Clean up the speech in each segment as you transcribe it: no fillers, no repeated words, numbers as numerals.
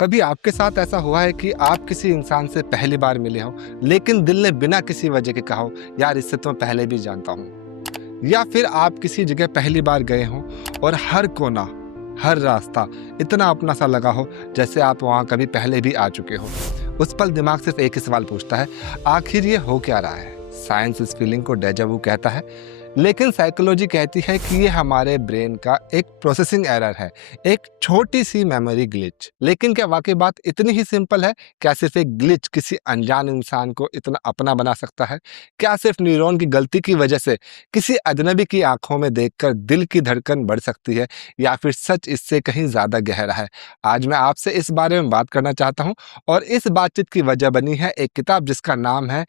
कभी आपके साथ ऐसा हुआ है कि आप किसी इंसान से पहली बार मिले हो, लेकिन दिल ने बिना किसी वजह के कहा हो, यार इससे तो मैं पहले भी जानता हूँ। या फिर आप किसी जगह पहली बार गए हो और हर कोना, हर रास्ता इतना अपना सा लगा हो जैसे आप वहाँ कभी पहले भी आ चुके हो। उस पल दिमाग सिर्फ एक ही सवाल पूछता है, आखिर ये हो क्या रहा है। साइंस इस फीलिंग को डेजा वू कहता है, लेकिन साइकोलॉजी कहती है कि ये हमारे ब्रेन का एक प्रोसेसिंग एरर है, एक छोटी सी मेमोरी ग्लिच। लेकिन क्या वाकई बात इतनी ही सिंपल है? क्या सिर्फ एक ग्लिच किसी अनजान इंसान को इतना अपना बना सकता है? क्या सिर्फ न्यूरॉन की गलती की वजह से किसी अजनबी की आंखों में देखकर दिल की धड़कन बढ़ सकती है, या फिर सच इससे कहीं ज्यादा गहरा है? आज मैं आपसे इस बारे में बात करना चाहता हूँ, और इस बातचीत की वजह बनी है एक किताब जिसका नाम है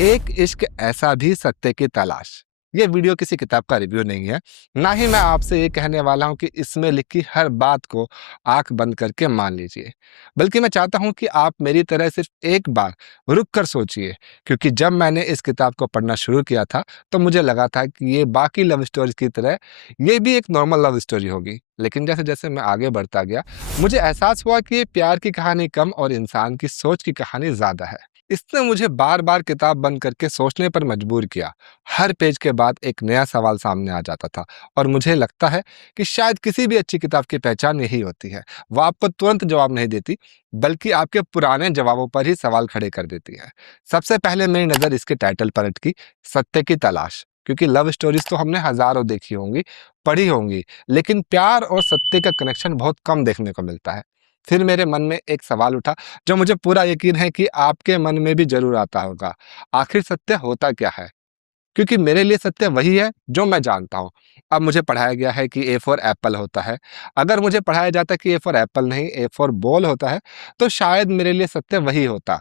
एक इश्क ऐसा भी सत्य की तलाश। ये वीडियो किसी किताब का रिव्यू नहीं है, ना ही मैं आपसे ये कहने वाला हूँ कि इसमें लिखी हर बात को आंख बंद करके मान लीजिए। बल्कि मैं चाहता हूँ कि आप मेरी तरह सिर्फ एक बार रुक कर सोचिए, क्योंकि जब मैंने इस किताब को पढ़ना शुरू किया था तो मुझे लगा था कि ये बाकी लव स्टोरीज की तरह ये भी एक नॉर्मल लव स्टोरी होगी। लेकिन जैसे जैसे मैं आगे बढ़ता गया, मुझे एहसास हुआ कि ये प्यार की कहानी कम और इंसान की सोच की कहानी ज्यादा है। इसने मुझे बार बार किताब बंद करके सोचने पर मजबूर किया। हर पेज के बाद एक नया सवाल सामने आ जाता था, और मुझे लगता है कि शायद किसी भी अच्छी किताब की पहचान यही होती है। वो आपको तुरंत जवाब नहीं देती, बल्कि आपके पुराने जवाबों पर ही सवाल खड़े कर देती है। सबसे पहले मेरी नज़र इसके टाइटल पर अटकी, सत्य की तलाश। क्योंकि लव स्टोरीज तो हमने हजारों देखी होंगी, पढ़ी होंगी, लेकिन प्यार और सत्य का कनेक्शन बहुत कम देखने को मिलता है। फिर मेरे मन में एक सवाल उठा, जो मुझे पूरा यकीन है कि आपके मन में भी जरूर आता होगा। आखिर सत्य होता क्या है? क्योंकि मेरे लिए सत्य वही है जो मैं जानता हूँ। अब मुझे पढ़ाया गया है कि ए फॉर एप्पल होता है। अगर मुझे पढ़ाया जाता कि ए फॉर एप्पल नहीं, ए फॉर बॉल होता है, तो शायद मेरे लिए सत्य वही होता।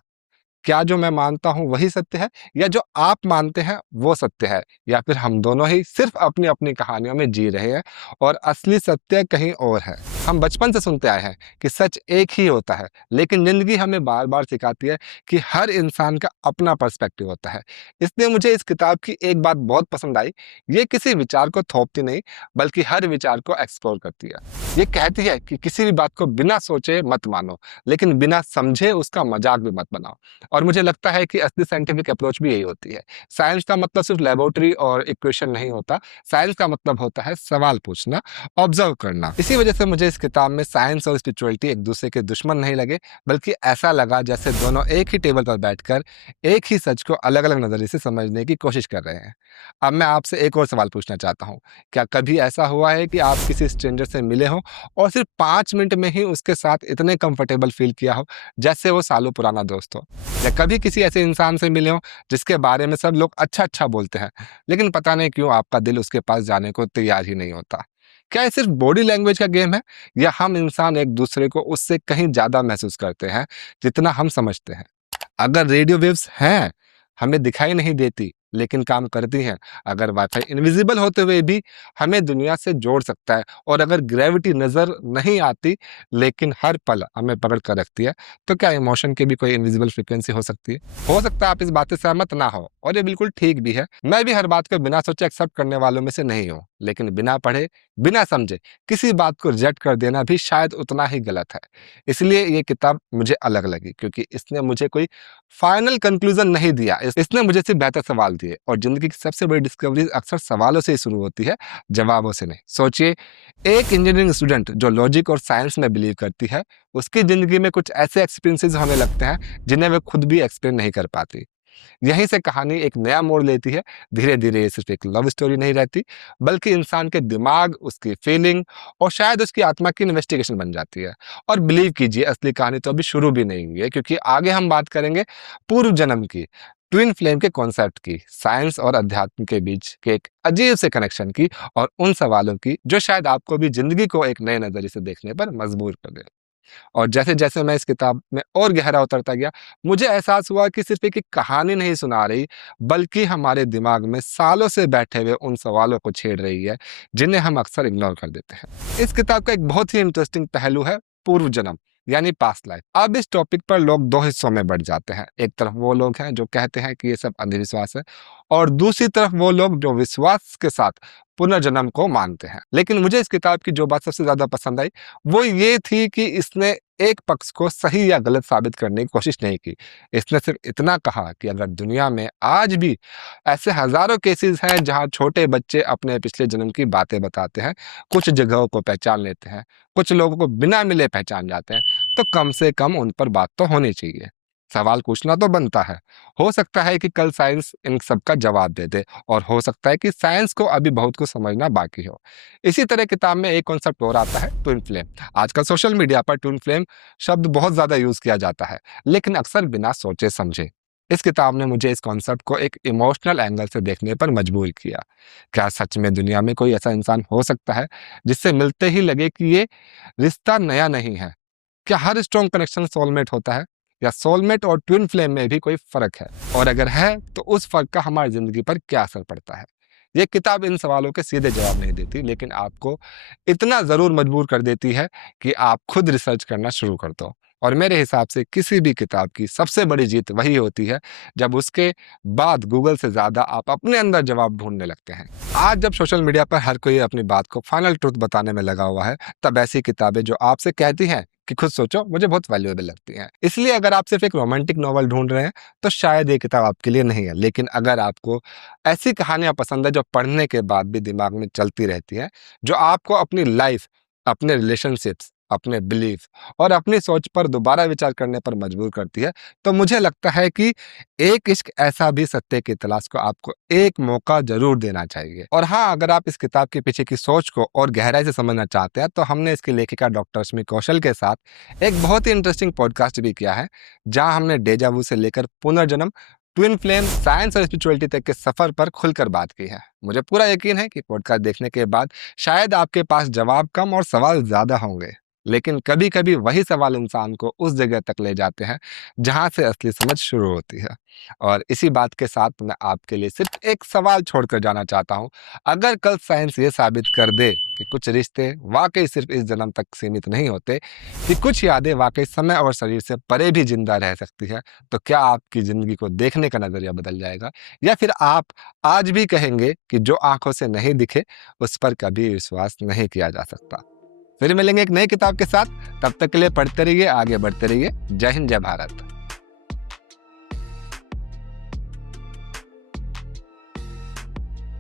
क्या जो मैं मानता हूँ वही सत्य है, या जो आप मानते हैं वो सत्य है, या फिर हम दोनों ही सिर्फ अपनी अपनी कहानियों में जी रहे हैं और असली सत्य कहीं और है? हम बचपन से सुनते आए हैं कि सच एक ही होता है, लेकिन जिंदगी हमें बार बार सिखाती है कि हर इंसान का अपना पर्सपेक्टिव होता है। इसलिए मुझे इस किताब की एक बात बहुत पसंद आई। ये किसी विचार को थोपती नहीं, बल्कि हर विचार को एक्सप्लोर करती है। ये कहती है कि किसी भी बात को बिना सोचे मत मानो, लेकिन बिना समझे उसका मजाक भी मत बनाओ। और मुझे लगता है कि असली साइंटिफिक अप्रोच भी यही होती है। साइंस का मतलब सिर्फ लेबोरेटरी और इक्वेशन नहीं होता। साइंस का मतलब होता है सवाल पूछना, ऑब्जर्व करना। इसी वजह से मुझे इस किताब में साइंस और स्पिरिचुअलिटी एक दूसरे के दुश्मन नहीं लगे, बल्कि ऐसा लगा जैसे दोनों एक ही टेबल पर बैठकर एक ही सच को अलग अलग नजरिए से समझने की कोशिश कर रहे हैं। अब मैं आपसे एक और सवाल पूछना चाहता हूँ। क्या कभी ऐसा हुआ है कि आप किसी स्ट्रेंजर से मिले हो और सिर्फ 5 मिनट में ही उसके साथ इतने कंफर्टेबल फील किया हो जैसे वो सालों पुराना दोस्त हो? या कभी किसी ऐसे इंसान से मिले हो जिसके बारे में सब लोग अच्छा अच्छा बोलते हैं, लेकिन पता नहीं क्यों आपका दिल उसके पास जाने को तैयार ही नहीं होता? क्या ये सिर्फ बॉडी लैंग्वेज का गेम है, या हम इंसान एक दूसरे को उससे कहीं ज्यादा महसूस करते हैं जितना हम समझते हैं? अगर रेडियो वेव्स हैं, हमें दिखाई नहीं देती लेकिन काम करती हैं। अगर वाईफाई इनविजिबल होते हुए भी हमें दुनिया से जोड़ सकता है, और अगर ग्रेविटी नजर नहीं आती लेकिन हर पल हमें पकड़ कर रखती है, तो क्या इमोशन की भी कोई इनविजिबल फ्रीक्वेंसी हो सकती है? हो सकता है आप इस बात से सहमत ना हो, और ये बिल्कुल ठीक भी है। मैं भी हर बात को बिना सोचे एक्सेप्ट करने वालों में से नहीं हूँ, लेकिन बिना पढ़े, बिना समझे किसी बात को रिजेक्ट कर देना भी शायद उतना ही गलत है। इसलिए ये किताब मुझे अलग लगी, क्योंकि इसने मुझे कोई फाइनल कंक्लूजन नहीं दिया। इसने मुझे सिर्फ बेहतर सवाल दिए, और जिंदगी की सबसे बड़ी डिस्कवरी अक्सर सवालों से ही शुरू होती है, जवाबों से नहीं। सोचिए, एक इंजीनियरिंग स्टूडेंट जो लॉजिक और साइंस में बिलीव करती है, उसकी जिंदगी में कुछ ऐसे एक्सपीरियंसेस होने लगते हैं जिन्हें वे खुद भी एक्सप्लेन नहीं कर पाती। यहीं से कहानी एक नया मोड़ लेती है। धीरे धीरे ये सिर्फ एक लव स्टोरी नहीं रहती, बल्कि इंसान के दिमाग, उसकी फीलिंग और शायद उसकी आत्मा की इन्वेस्टिगेशन बन जाती है। और बिलीव कीजिए, असली कहानी तो अभी शुरू भी नहीं हुई है, क्योंकि आगे हम बात करेंगे पूर्व जन्म की, ट्विन फ्लेम के कॉन्सेप्ट की, साइंस और अध्यात्म के बीच के एक अजीब से कनेक्शन की, और उन सवालों की जो शायद आपको भी जिंदगी को एक नए नजरिए से देखने पर मजबूर कर दे। और जैसे जैसे मैं इस किताब में और गहरा उतरता गया, मुझे एहसास हुआ कि सिर्फ एक कहानी नहीं सुना रही, बल्कि हमारे दिमाग में सालों से बैठे हुए उन सवालों को छेड़ रही है जिन्हें हम अक्सर इग्नोर कर देते हैं। इस किताब का एक बहुत ही इंटरेस्टिंग पहलू है पूर्व जन्म, यानी पास्ट लाइफ। अब इस टॉपिक पर लोग दो हिस्सों में बढ़ जाते हैं। एक तरफ वो लोग हैं जो कहते हैं कि ये सब अंधविश्वास है, और दूसरी तरफ वो लोग जो विश्वास के साथ पुनर्जन्म को मानते हैं। लेकिन मुझे इस किताब की जो बात सबसे ज़्यादा पसंद आई, वो ये थी कि इसने एक पक्ष को सही या गलत साबित करने की कोशिश नहीं की। इसने सिर्फ इतना कहा कि अगर दुनिया में आज भी ऐसे हज़ारों केसेज़ हैं जहाँ छोटे बच्चे अपने पिछले जन्म की बातें बताते हैं, कुछ जगहों को पहचान लेते हैं, कुछ लोगों को बिना मिले पहचान जाते हैं, तो कम से कम उन पर बात तो होनी चाहिए। सवाल पूछना तो बनता है। हो सकता है कि कल साइंस इन सब का जवाब दे दे, और हो सकता है कि साइंस को अभी बहुत कुछ समझना बाकी हो। इसी तरह किताब में एक कॉन्सेप्ट और आता है, ट्विन फ्लेम। आजकल सोशल मीडिया पर ट्विन फ्लेम शब्द बहुत ज़्यादा यूज़ किया जाता है, लेकिन अक्सर बिना सोचे समझे। इस किताब ने मुझे इस कॉन्सेप्ट को एक इमोशनल एंगल से देखने पर मजबूर किया। क्या सच में दुनिया में कोई ऐसा इंसान हो सकता है जिससे मिलते ही लगे कि ये रिश्ता नया नहीं है? क्या हर स्ट्रॉन्ग कनेक्शन सोलमेट होता है, या सोलमेट और ट्विन फ्लेम में भी कोई फर्क है, और अगर है तो उस फर्क का हमारी जिंदगी पर क्या असर पड़ता है? ये किताब इन सवालों के सीधे जवाब नहीं देती, लेकिन आपको इतना जरूर मजबूर कर देती है कि आप खुद रिसर्च करना शुरू कर दो। और मेरे हिसाब से किसी भी किताब की सबसे बड़ी जीत वही होती है जब उसके बाद गूगल से ज्यादा आप अपने अंदर जवाब ढूंढने लगते हैं। आज जब सोशल मीडिया पर हर कोई अपनी बात को फाइनल ट्रुथ बताने में लगा हुआ है, तब ऐसी किताबें जो आपसे कहती हैं कि खुद सोचो, मुझे बहुत वैल्यूएबल लगती हैं। इसलिए अगर आप सिर्फ एक रोमांटिक नॉवल ढूंढ रहे हैं तो शायद ये किताब आपके लिए नहीं है। लेकिन अगर आपको ऐसी कहानियां पसंद है जो पढ़ने के बाद भी दिमाग में चलती रहती है, जो आपको अपनी लाइफ, अपने रिलेशनशिप्स, अपने बिलीफ और अपनी सोच पर दोबारा विचार करने पर मजबूर करती है, तो मुझे लगता है कि एक इश्क ऐसा भी सत्य की तलाश को आपको एक मौका जरूर देना चाहिए। और हाँ, अगर आप इस किताब के पीछे की सोच को और गहराई से समझना चाहते हैं, तो हमने इसकी लेखिका डॉक्टर रश्मि कौशल के साथ एक बहुत ही इंटरेस्टिंग पॉडकास्ट भी किया है, जहां हमने डेजावू से लेकर पुनर्जन्म, ट्विन फ्लेम, साइंस और स्पिरिचुअलिटी तक के सफर पर खुलकर बात की है। मुझे पूरा यकीन है कि पॉडकास्ट देखने के बाद शायद आपके पास जवाब कम और सवाल ज्यादा होंगे, लेकिन कभी कभी वही सवाल इंसान को उस जगह तक ले जाते हैं जहां से असली समझ शुरू होती है। और इसी बात के साथ मैं आपके लिए सिर्फ एक सवाल छोड़कर जाना चाहता हूं। अगर कल साइंस ये साबित कर दे कि कुछ रिश्ते वाकई सिर्फ इस जन्म तक सीमित नहीं होते, कि कुछ यादें वाकई समय और शरीर से परे भी जिंदा रह सकती है, तो क्या आपकी जिंदगी को देखने का नजरिया बदल जाएगा, या फिर आप आज भी कहेंगे कि जो आंखों से नहीं दिखे उस पर कभी विश्वास नहीं किया जा सकता? फिर मिलेंगे एक नई किताब के साथ। तब तक के लिए पढ़ते रहिए, आगे बढ़ते रहिए। जय हिंद, जय भारत।